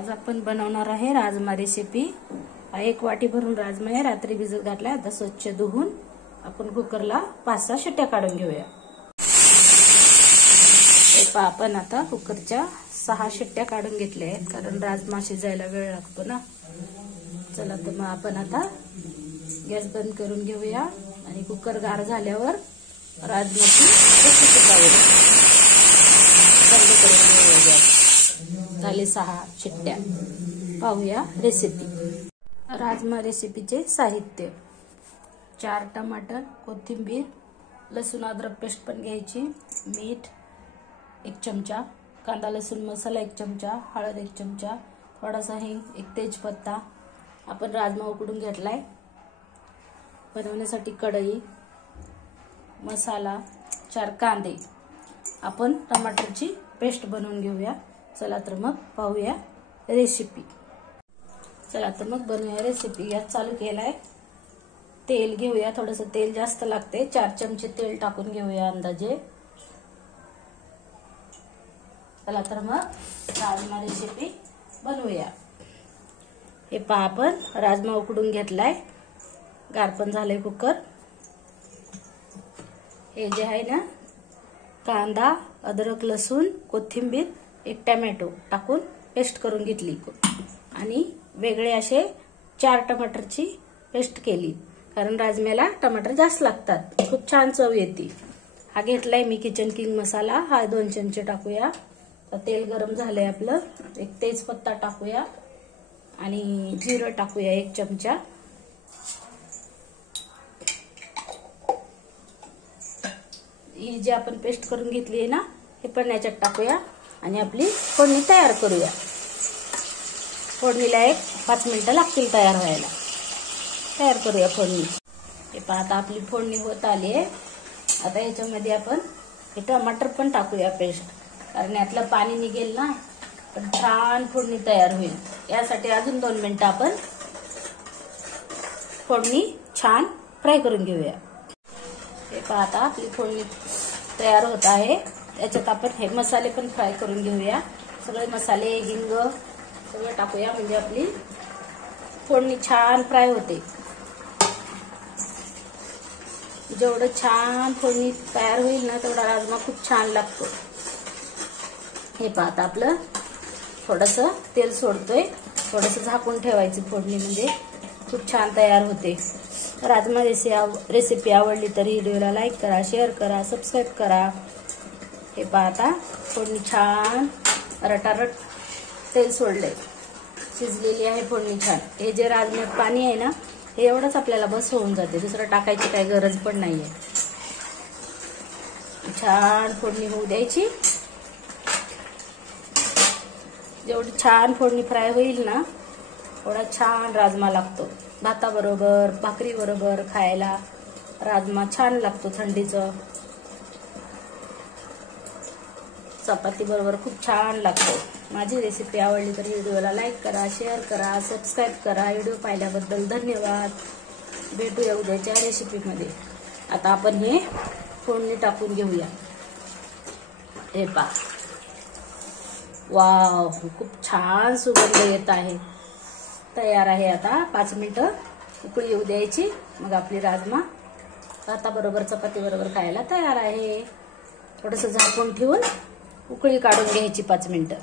आज आपण बनवणार आहे राजमा रेसिपी। एक वाटी भरून राजमा आहे, रात्री भिजत घातला, आता स्वच्छ धुवून आपण कुकरला 5-6 शिट्ट्या काढून घेऊया। आपण आता कुकरच्या 6 शिट्ट्या काढून घेतल्या आहेत, कारण राजमा शिजायला वेळ लागतो ना। चला तर मग आपण आता गॅस बंद करून घेऊया आणि कुकर गार झाल्यावर राजमाची रेसिपी पाहूया। बंद करून घेऊया। झाले 6 शिट्ट्या, पाहूया रेसिपी। राजमा रेसिपीचे साहित्य: 4 टमाटर, कोथिंबीर, लसूण अद्रक पेस्ट पण घ्यायची, मीठ 1 चमचा, कांदा लसूण मसाला 1 चमचा, हळद 1 चमचा, थोडासा हिंग, 1 तेजपत्ता। आपण राजमा उकडून घेतलाय। बनवण्यासाठी कढई, मसाला, 4 कांदे। आपण टमाटरची पेस्ट बनवून घेऊया। चला तर मग पाहूया रेसिपी। चला तर मग बनवूया रेसिपी। गॅस चालू केलाय। तेल घेऊया, थोडंसं तेल जास्त लागते, 4 चमचे तेल टाकून घेऊया अंदाजे। चला तर मग राजमा रेसिपी बनवूया। हे पहा, आपण राजमा उकडून घेतलाय, गार पण झालंय कुकर। हे जे आहे ना, कांदा, अद्रक, लसूण, कोथिंबीर, 1 टोमॅटो टाकून पेस्ट करून घेतली आणि वेगळे असे 4 टमाटरची पेस्ट केली, कारण राजम्याला टमाटर जास्त लागतात, खूप छान चव येते। हा घेतलाय मी किचन किंग मसाला, हा 2 चमचे टाकूया। तेल गरम झालंय आपलं, 1 तेजपत्ता टाकूया आणि जिरं टाकूया 1 चमचा। ही जी आपण पेस्ट करून घेतली आहे ना, हे पण याच्यात टाकूया आणि आपली फोडणी तयार करूया। फोडणीला 5 मिनिटं लागतील तयार व्हायला। तयार करूया फोडणी। हे पहा, आता आपली फोडणी होत आली आहे। आता याच्यामध्ये आपण हे टमाटर पण टाकूया पेस्ट, कारण यातलं पाणी निघेल ना, पण छान फोडणी तयार होईल। यासाठी अजून 2 मिनिटं आपण फोडणी छान फ्राय करून घेऊया। हे पहा, आता आपली फोडणी तयार होत आहे। याच्यात आपण हे मसाले पण फ्राय करून घेऊया। सगळे मसाले, हिंग सगळं टाकूया, म्हणजे आपली फोडणी छान फ्राय होते। जेवढं छान फोडणी तयार होईल ना, तेवढा राजमा खूप छान लागतो। हे पहा, आता आपलं थोडंसं तेल सोडतोय, थोडंसं झाकून ठेवायची फोडणी, म्हणजे खूप छान तयार होते। राजमा रेसिपी आवडली तर व्हिडिओला लाईक करा, शेअर करा, सबस्क्राईब करा। हे पहा, आता फोडणी छान रटारट तेल सोडलंय, शिजलेली आहे फोडणी छान। हे जे राजम्यात पाणी आहे ना, हे एवढंच आपल्याला बस होऊन जाते, दुसरं टाकायची काही गरज पण नाहीये। छान फोडणी होऊ द्यायची। जेवढी छान फोडणी फ्राय होईल ना, थोडा छान राजमा लागतो। भाताबरोबर, भाकरी बरोबर खायला राजमा छान लागतो। थंडीचं चपाती बरोबर खूप छान लागतो। माझी रेसिपी आवडली तर व्हिडिओला लाईक करा, शेअर करा, सबस्क्राईब करा। व्हिडिओ पाहिल्याबद्दल धन्यवाद। भेटूया उद्याच्या रेसिपीमध्ये। आता आपण हे फोडणी टाकून घेऊया। हे पहा, वाव, खूप छान सुगंध येत आहे। तयार आहे। आता 5 मिनिटं उकळी येऊ द्यायची, मग आपली राजमा भाताबरोबर, चपाती बरोबर खायला तयार आहे। थोडंसं झाकून ठेवून उकळी काढून घ्यायची 5 मिनिटं।